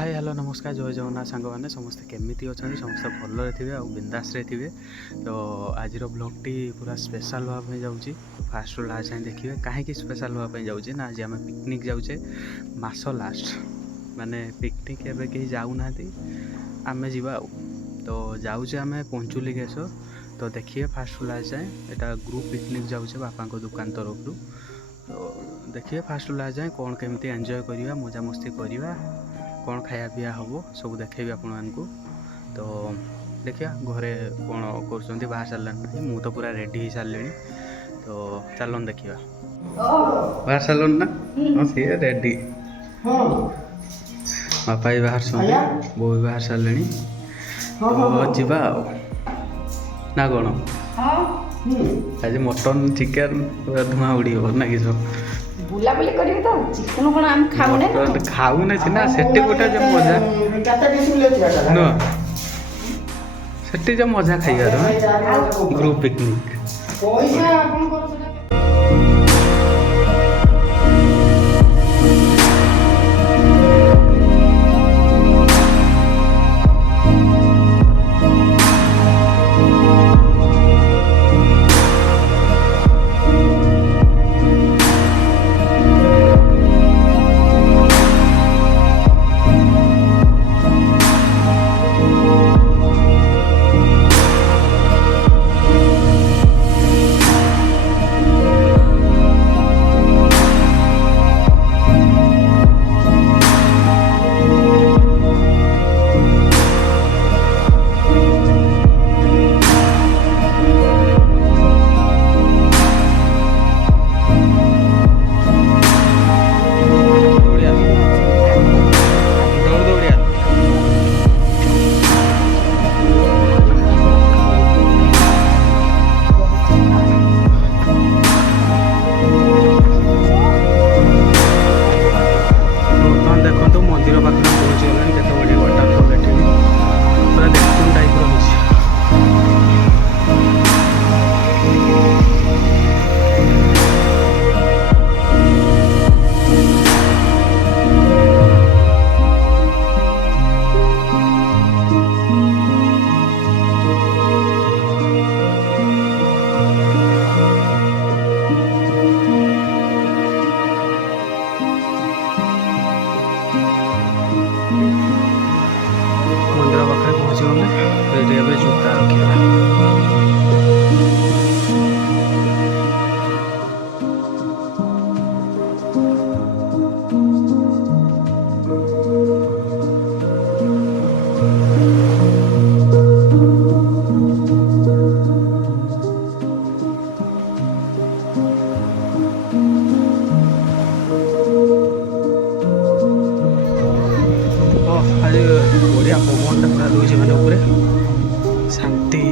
Hi hello नमस्कार जय जगन्नाथ सांग मैंने समस्ते केमिति अच्छा समस्ते भलरे थे आ बिंदास थे। तो आज ब्लॉगटी पूरा स्पेशल हाँपी जाऊँगी फास्ट रु लास्ट जाए देखिए कहीं स्पेशल हाँपी जाऊँगी ना। आज आम पिकनिक जाऊे मास लास्ट माने पिकनिक एवं कहीं जाऊना आम जा तो जाऊे आम पंचुलिकेश्वर। तो देखिए फास्ट रु लास्ट जाए यहाँ ग्रुप पिकनिक जाऊे बापा दुकान तरफ रू। तो देखिए फास्ट रु लास्ट जाए कौन केमिति एंजॉय करवा मजा मस्ती करवा कौन खाया पिया हम सब देखेबी आपण मानकू। तो देखिया घरे कौन कर बाहर सारे ना मु तो पूरा रेडी हो सारे। तो चलन देखिया बाहर सारे ना। हाँ सी रेडी बापा भी बाहर बो भी बाहर सारे। तो जीवा ना कौन आज मटन चिकेन पूरा धुआं उड़ी ना कि सब बुलाबुली करिवे तो चिकन कोन हम खाउने मटन खाउने सिना सेठी गोटा जो मजा नो सेठी जो मजा खाइबा तो ग्रुप पिकनिक पैसा आपन कर मंदिर पाखे पहुँची गले जूता रखा। आज बढ़िया पवन पूरा दूसरी मैंने उपरे शांति।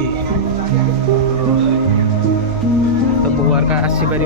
तो बउार का आसीपारे